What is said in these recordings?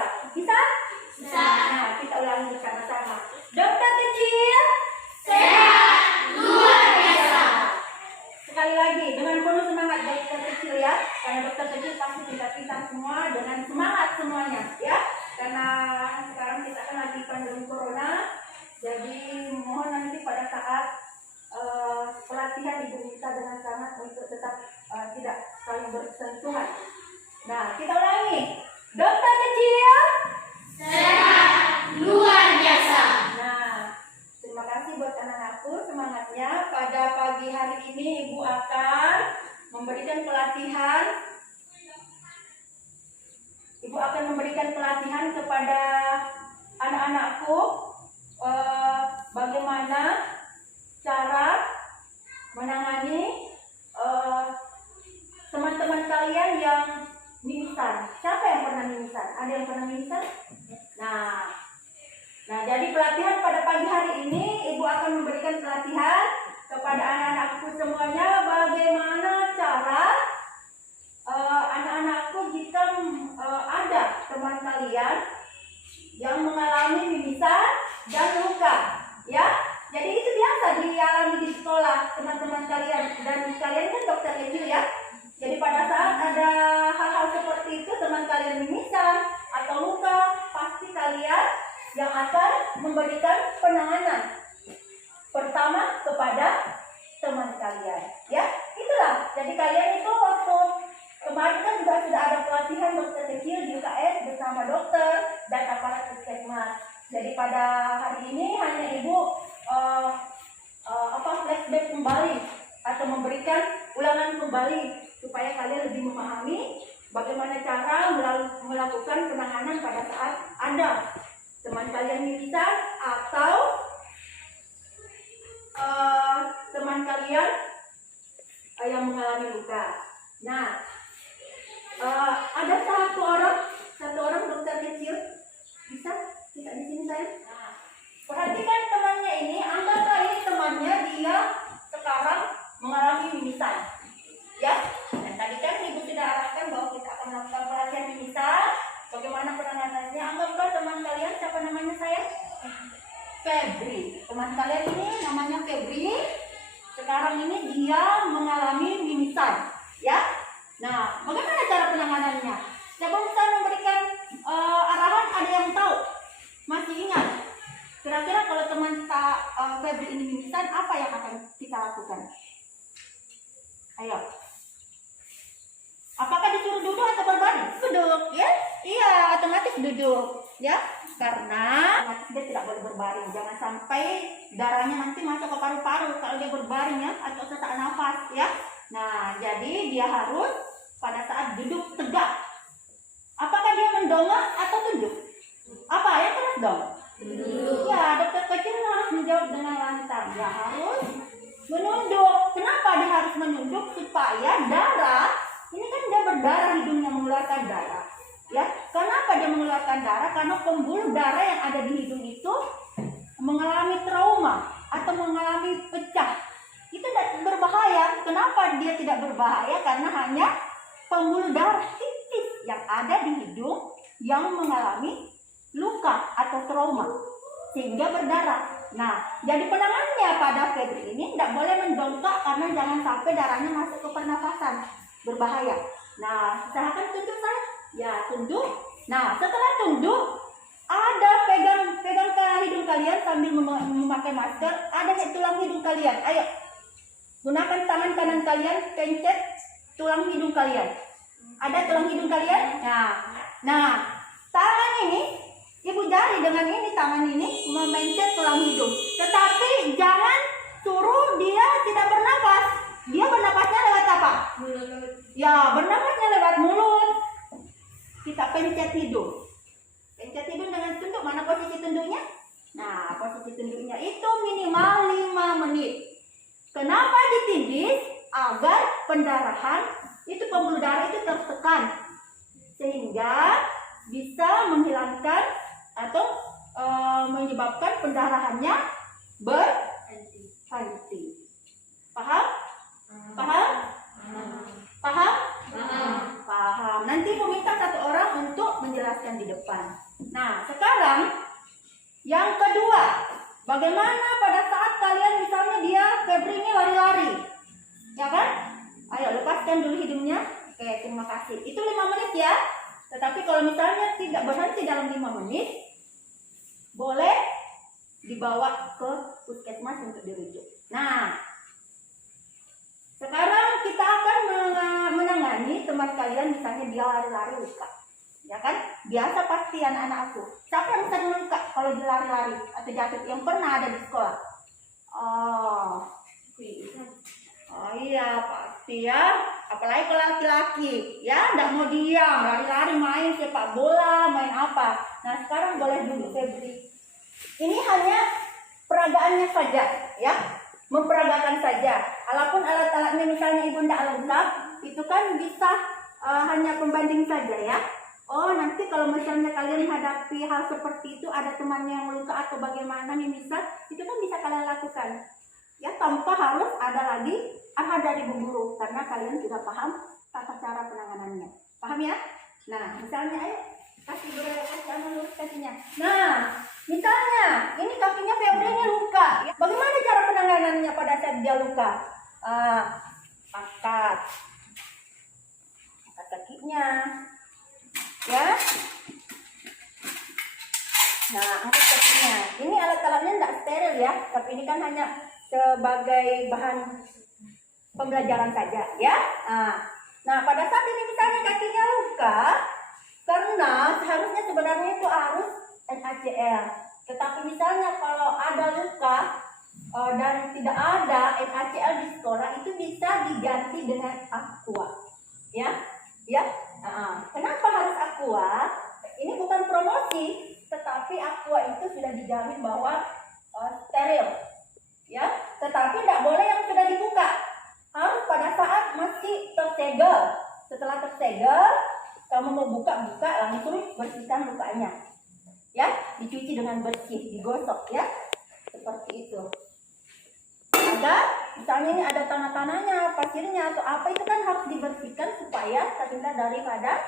biasa. Bisa? Bisa. Nah, kita ulangi bersama-sama. Dokter kecil sehat luar biasa. Sekali lagi dengan penuh semangat dokter kecil ya, karena dokter kecil pasti kita semua dengan semangat semuanya ya, karena sekarang kita kan lagi pandemi corona, jadi mohon nanti pada saat pelatihan ibu minta dengan sangat untuk tetap tidak saling bersentuhan. Nah, kita ulangi. Dokter kecil Sehat luar biasa. Nah, terima kasih buat anak-anakku semangatnya. Pada pagi hari ini Ibu akan memberikan pelatihan. Ibu akan memberikan pelatihan kepada anak-anakku bagaimana cara menangani teman-teman kalian yang mimisan. Siapa yang pernah mimisan? Ada yang pernah mimisan? Nah, jadi pelatihan pada pagi hari ini Ibu akan memberikan pelatihan kepada anak-anakku semuanya bagaimana cara anak-anakku jika ada teman kalian yang mengalami mimisan dan luka, ya. Jadi itu biasa dialami di sekolah teman-teman kalian, dan kalian kan dokter kecil ya. Jadi pada saat ada hal-hal seperti itu, teman kalian mimisan atau luka, pasti kalian yang akan memberikan penanganan pertama kepada teman kalian, ya. Itulah. Jadi kalian itu waktu kemarin kan juga sudah ada pelatihan dokter kecil di UKS bersama dokter dan aparat puskesmas. Jadi pada hari ini hanya Ibu flashback kembali atau memberikan ulangan kembali supaya kalian lebih memahami bagaimana cara melakukan penanganan pada saat ada teman kalian mimisan atau teman kalian yang mengalami luka. Nah, ada satu orang dokter kecil, bisa tidak di sini saya? Perhatikan temannya ini, anggaplah ini temannya dia sekarang mengalami mimisan, ya. Dan tadi kan Ibu sudah arahkan bahwa kita akan melakukan pelatihan mimisan. Bagaimana penanganannya? Anggaplah teman kalian, siapa namanya saya? Febri. Teman kalian ini namanya Febri. Sekarang ini dia mengalami mimisan, ya. Nah, bagaimana cara penanganannya? Sebelum saya memberikan arahan, ada yang tahu? Masih ingat? Kira-kira kalau teman Febri ini mimisan, apa yang akan kita lakukan? Ayo. Apakah disuruh duduk atau berbaring? Duduk, ya? Iya, otomatis duduk, ya. Karena dia tidak boleh berbaring. Jangan sampai darahnya nanti masuk ke paru-paru kalau dia berbaring ya, atau sesak nafas, ya. Nah, jadi dia harus pada saat duduk tegak. Apakah dia mendongak atau tunduk? Apa yang keras dong? Ya, dokter kecil harus menjawab dengan lantang. Dia harus menunduk. Kenapa dia harus menunduk? Supaya darah, ini kan dia berdarah, hidungnya mengeluarkan darah. Ya, kenapa dia mengeluarkan darah? Karena pembuluh darah yang ada di hidung itu mengalami trauma atau mengalami pecah. Itu tidak berbahaya. Kenapa dia tidak berbahaya? Karena hanya pembuluh darah tipis yang ada di hidung yang mengalami luka atau trauma sehingga berdarah. Nah, jadi penanganannya pada Febri ini tidak boleh mendongkak karena jangan sampai darahnya masuk ke pernafasan, berbahaya. Nah, usahakan tunduk saya. Ya, tunduk. Nah, setelah tunduk, ada pegang ke hidung kalian sambil memakai masker. Ada tulang hidung kalian. Ayo, gunakan tangan kanan kalian pencet tulang hidung kalian. Ada tulang hidung kalian? Nah, tangan ini Ibu jari dengan ini, tangan ini memencet tulang hidung. Tetapi jangan suruh dia tidak bernafas. Dia bernafasnya lewat apa? Mulut. Ya, bernafasnya lewat mulut. Kita pencet hidung. Pencet hidung dengan tunduk. Mana posisi tunduknya? Nah, posisi tunduknya itu minimal 5 menit. Kenapa ditindih? Agar pendarahan, itu pembuluh darah itu tertekan. Sehingga bisa menghilangkan atau menyebabkan pendarahannya berhenti. Paham? Paham? Paham? Paham. Nanti Ibu minta satu orang untuk menjelaskan di depan. Bagaimana pada saat kalian misalnya dia Febri ini lari-lari, ya kan? Ayo lepaskan dulu hidungnya. Oke, terima kasih. Itu 5 menit ya. Tetapi kalau misalnya tidak berhenti dalam 5 menit, boleh dibawa ke puskesmas untuk dirujuk. Nah, sekarang kita akan menangani teman kalian misalnya dia lari-lari luka. Ya kan? Biasa pasti anak-anak aku. Siapa yang sering luka kalau dia lari-lari atau jatuh yang pernah ada di sekolah? Oh iya pasti ya. Apalagi kalau laki-laki ya, tidak mau diam, lari-lari main sepak bola, main apa. Nah sekarang boleh duduk Febri. Ini hanya peragaannya saja ya, memperagakan saja. Walaupun alat-alatnya misalnya ibu tidak lengkap, itu kan bisa hanya pembanding saja ya. Oh nanti kalau misalnya kalian hadapi hal seperti itu, ada temannya yang luka atau bagaimana nih bisa, itu kan bisa kalian lakukan ya, tanpa harus ada dari ibu guru, karena kalian sudah paham tata cara penanganannya. Paham ya? Nah misalnya ayo kasih lurus kakinya. Nah misalnya ini kakinya Febri ini luka ya. Bagaimana cara penanganannya pada saat dia luka? Angkat kakinya ya. Nah angkat kakinya. Ini alat-alatnya tidak steril ya, tapi ini kan hanya sebagai bahan pembelajaran saja ya. Nah pada saat ini misalnya kakinya luka, karena seharusnya sebenarnya itu harus NaCl. Tetapi misalnya kalau ada luka dan tidak ada NaCl di sekolah, itu bisa diganti dengan aqua ya. Kenapa harus aqua? Ini bukan promosi, tetapi aqua itu sudah dijamin bahwa steril ya. Tetapi tidak boleh yang sudah dibuka, harus pada saat masih tersegel. Setelah tersegel, kamu mau buka langsung bersihkan lukanya ya, dicuci dengan bersih, digosok ya, seperti itu. Agar misalnya ini ada tanah-tanahnya, pasirnya atau apa, itu kan harus dibersihkan supaya terhindar daripada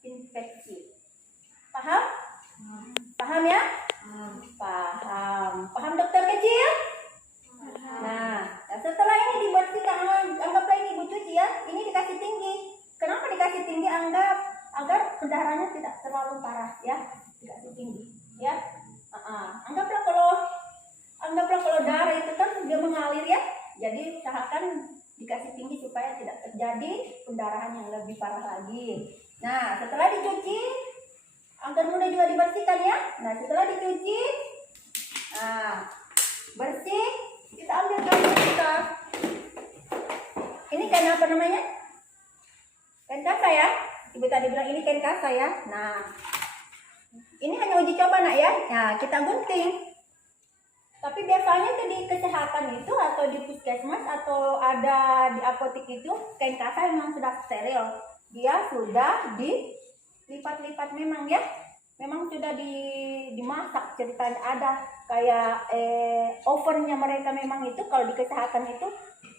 infeksi. Paham? Paham ya? Paham dokter kecil? Nah setelah ini dibersihkan, anggaplah ini ibu cuci ya, ini dikasih tinggi. Kenapa dikasih tinggi? Agar pendarahannya tidak terlalu parah ya, dikasih tinggi ya. Anggaplah kalau darah itu kan dia mengalir ya, jadi usahakan dikasih tinggi supaya tidak terjadi pendarahan yang lebih parah lagi. Nah setelah dicuci, agar mudah juga dibersihkan ya. Nah setelah dicuci, bersih, kita ambil kain kita. Ini kain apa namanya? Kain kasa ya. Ibu tadi bilang ini kain kasa ya. Nah ini hanya uji coba nak ya. Nah kita gunting. Tapi biasanya itu di kesehatan itu atau di puskesmas atau ada di apotek itu kain kasa memang sudah steril. Dia sudah dilipat-lipat memang ya. Memang sudah dimasak, ceritanya ada kayak ovennya mereka memang itu. Kalau di kesehatan itu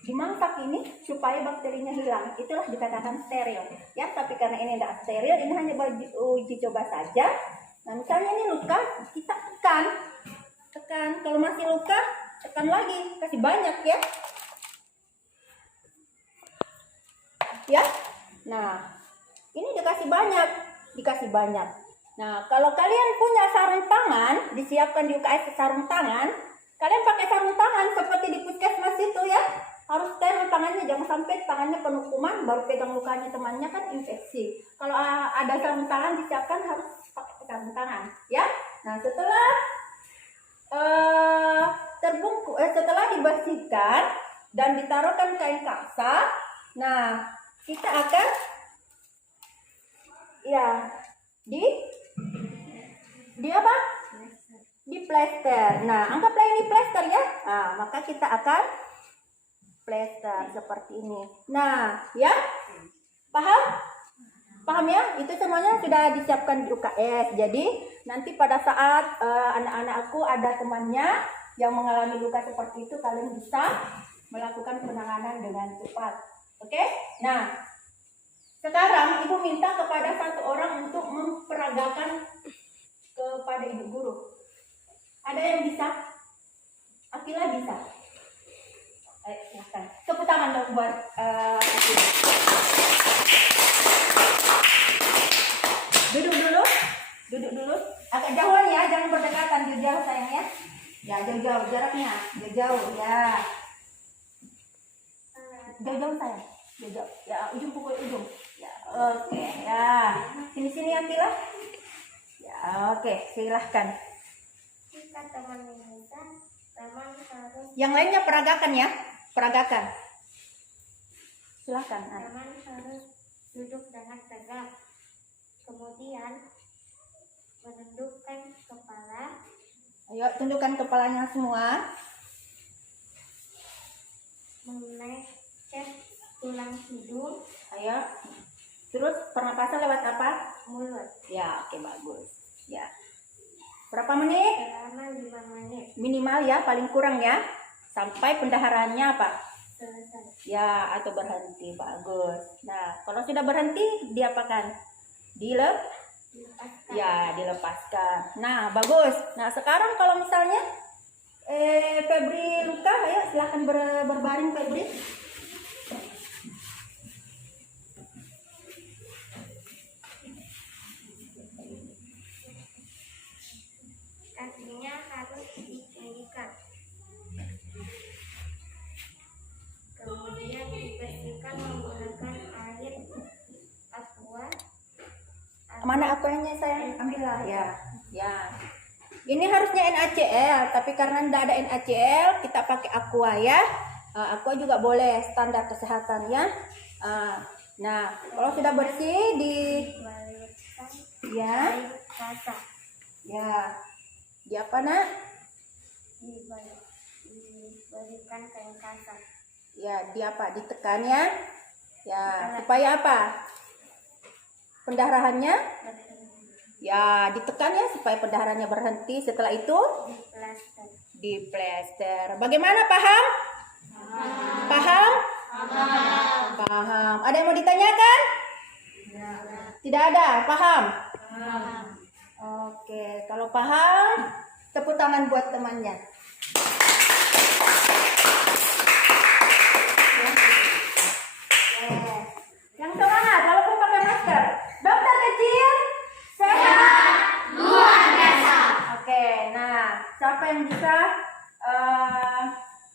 dimasak ini supaya bakterinya hilang. Itulah dikatakan steril ya. Tapi karena ini tidak steril, ini hanya uji coba saja. Nah misalnya ini luka, kita tekan. Kalau masih luka, tekan lagi, kasih banyak ya. Ya. Nah, ini dikasih banyak. Nah, kalau kalian punya sarung tangan, disiapkan di UKS sarung tangan, kalian pakai sarung tangan seperti di puskesmas itu ya. Harus steril tangannya, jangan sampai tangannya penuh kuman baru pegang lukanya temannya, kan infeksi. Kalau ada sarung tangan disiapkan harus pakai sarung tangan ya. Nah, setelah setelah dibersihkan dan ditaruhkan kain kasa, nah kita akan ya di apa? Di plester. Nah, anggaplah ini plester ya. Nah, maka kita akan plester seperti ini. Nah, ya. Paham ya? Itu semuanya sudah disiapkan di UKS. Jadi, nanti pada saat anak-anakku ada temannya yang mengalami luka seperti itu, kalian bisa melakukan penanganan dengan cepat. Oke? Nah, sekarang ibu minta kepada satu orang untuk memperagakan kepada ibu guru. Ada yang bisa? Akila bisa. Silakan. Tepuk tangan dong buat Akila. Duduk dulu. Duduk dulu. Agak jauhan ya, jangan berdekatan, jauh sayang ya. Ya, jauh-jauh jaraknya. Jauh-jauh ya. Jauh-jauh sayang. Jauh-jauh. Ya, ujung pukul ujung. Ya, oke. Ya. Sini-sini Akila. Ya, oke. Silahkan. Jika teman mimisan, teman harus Yang lainnya peragakan ya. Peragakan. Silahkan. teman harus duduk dengan tegak. Kemudian menundukkan kepala, Ayo, tundukkan kepalanya semua. mengecek tulang hidung, Ayo. Terus pernapasan lewat apa? mulut Ya, oke bagus. Ya. Berapa menit? selama 5 menit. Minimal ya, paling kurang ya. Sampai pendaharaannya apa? Selesai. Ya, atau berhenti. Bagus. Nah, kalau sudah berhenti, diapakan? Dilepaskan. Ya, dilepaskan. Nah, bagus. Nah, sekarang kalau misalnya Febri luka, ayo silakan berbaring Febri. Kakinya harus ditinggikan. Kemudian dibersihkan menggunakan air aqua. Mana akuanya sayang? Ambillah ya. Ya. Ini harusnya NaCl, tapi karena tidak ada NaCl, kita pakai aqua ya. Aqua juga boleh, standar kesehatan ya. Nah, kalau sudah bersih Dibalikkan ya, air kasar. ya. Di apa nak? Diberikan kain kasar. Ya, di apa? Ditekan ya. Ya, supaya apa? Pendarahannya ya ditekan ya supaya pendarahannya berhenti. Setelah itu Diplester. diplester. Bagaimana, paham? Paham? Paham. Ada yang mau ditanyakan? Tidak ada. Paham? Oke, kalau paham, tepuk tangan buat temannya. Yang semangat, walaupun pakai masker. Dokter kecil, sehat, Luar biasa. Oke, nah, siapa yang bisa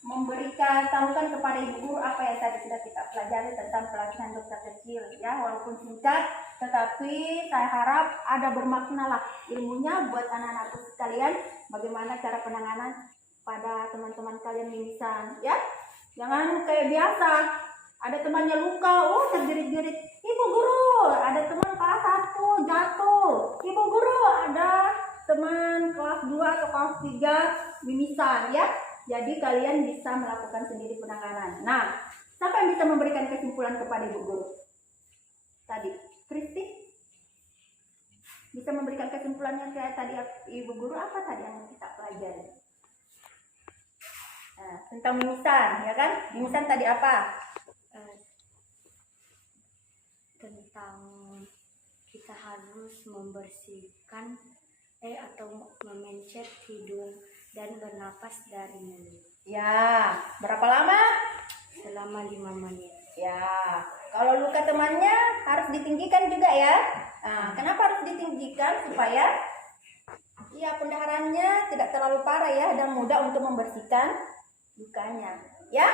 memberikan tahukan kepada ibu guru apa yang tadi sudah kita pelajari tentang pelatihan dokter kecil ya, walaupun singkat, tetapi saya harap ada bermakna lah ilmunya buat anak-anakku sekalian, bagaimana cara penanganan pada teman-teman kalian mimisan ya. Jangan kayak biasa, ada temannya luka, terjerit-jerit, ibu guru, ada teman kelas 1 jatuh, ibu guru, ada teman kelas 2 atau kelas 3 mimisan ya. Jadi kalian bisa melakukan sendiri penanganan. Nah, siapa yang bisa memberikan kesimpulan kepada ibu guru? Tadi, Kristi bisa memberikan kesimpulannya kayak tadi ibu guru, apa tadi yang kita pelajari? Nah, tentang mimisan, ya kan? Mimisan tadi apa? Tentang kita harus membersihkan atau memencet hidung dan bernapas dari mulut Ya, berapa lama? selama 5 menit. Ya, kalau luka temannya harus ditinggikan juga ya. Nah, kenapa harus ditinggikan? Supaya ya pendarahannya tidak terlalu parah ya dan mudah untuk membersihkan lukanya. Ya,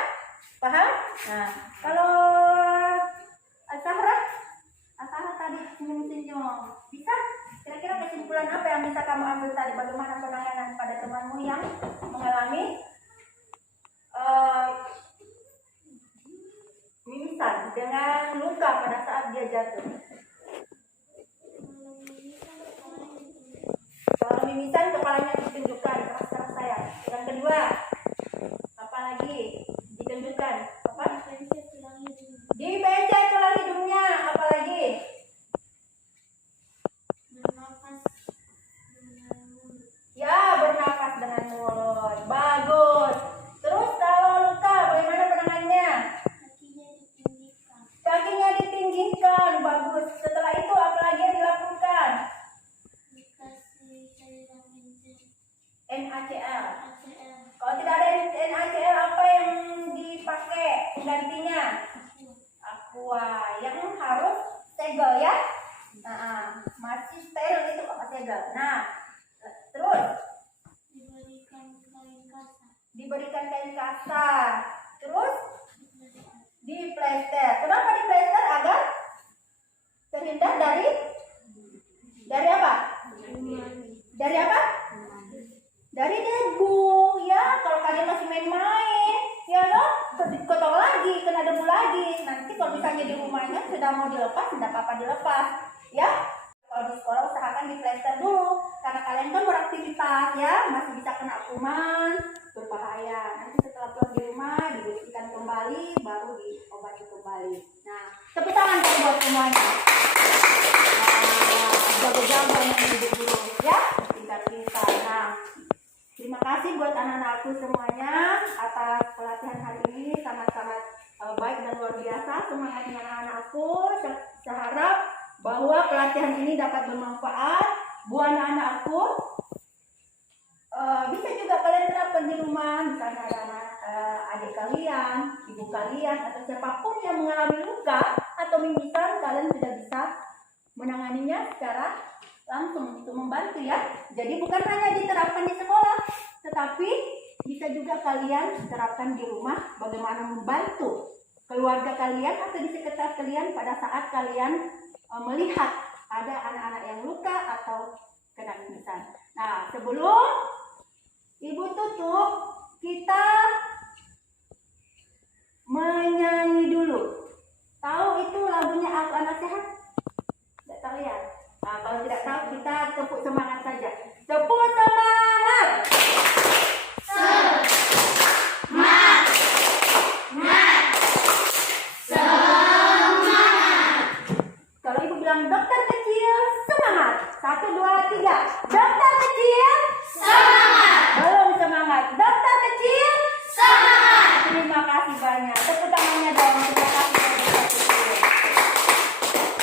paham? Nah, kalau Asahra tadi senyum-senyum, bisa? Kira-kira kesimpulan apa yang bisa kamu ambil tadi? Bagaimana penanganan pada temanmu yang mengalami mimisan dengan luka pada saat dia jatuh? Kalau mimisan kepalanya ditunjukkan, keras-keras saya. Yang kedua, apa lagi? Ditunjukkan apa? Dipencet tulang hidungnya. Apa lagi? Ya, bernapas dengan mulut. Bagus. Terus kalau luka, bagaimana penanganannya? Kakinya ditinggikan. Bagus. Setelah itu apa lagi yang dilakukan? NaCl. Kalau tidak ada NaCl apa yang dipakai penggantinya? Aqua yang harus segel ya. Nah, masih steril itu Pak segel. Nah, terus diberikan kain kasa. Terus diplester. Kenapa diplester? Agar terhindar dari apa? Dari apa? Dari debu ya. Kalau kalian masih main-main ya loh, kotor lagi, kena debu lagi. Nanti kalau misalnya di rumahnya sudah mau dilepas, tidak apa-apa dilepas ya. Kalau di sekolah usahakan diplester dulu, karena kalian kan beraktivitas ya, masih bisa kena kuman berbahaya. Nanti setelah pulang di rumah dibersihkan kembali, baru diobati kembali. Nah, tepuk tangan buat semuanya. Jago-jago yang hidup guru ya, pintar-pintar. Nah, terima kasih buat anak-anakku semuanya atas pelatihan hari ini, sangat-sangat baik dan luar biasa. Semangatnya anak-anakku. Saya harap bahwa pelatihan ini dapat bermanfaat buat anak-anakku. Bisa juga kalian terapkan di rumah, misalnya ada adik kalian, ibu kalian, atau siapapun yang mengalami luka atau mimisan, kalian sudah bisa menanganinya secara langsung untuk membantu ya. Jadi bukan hanya diterapkan di sekolah, tetapi bisa juga kalian terapkan di rumah bagaimana membantu keluarga kalian atau di sekitar kalian pada saat kalian melihat ada anak-anak yang luka atau kena mimisan. Nah, sebelum Ibu tutup, kita menyanyi dulu. Tahu itu lagunya Aku Anak Sehat? Tidak tahu ya? Nah, kalau tidak tahu kita tepuk semangat saja. Tepuk semangat! Semangat! Kalau ibu bilang dokter kecil, semangat. 1, 2, 3.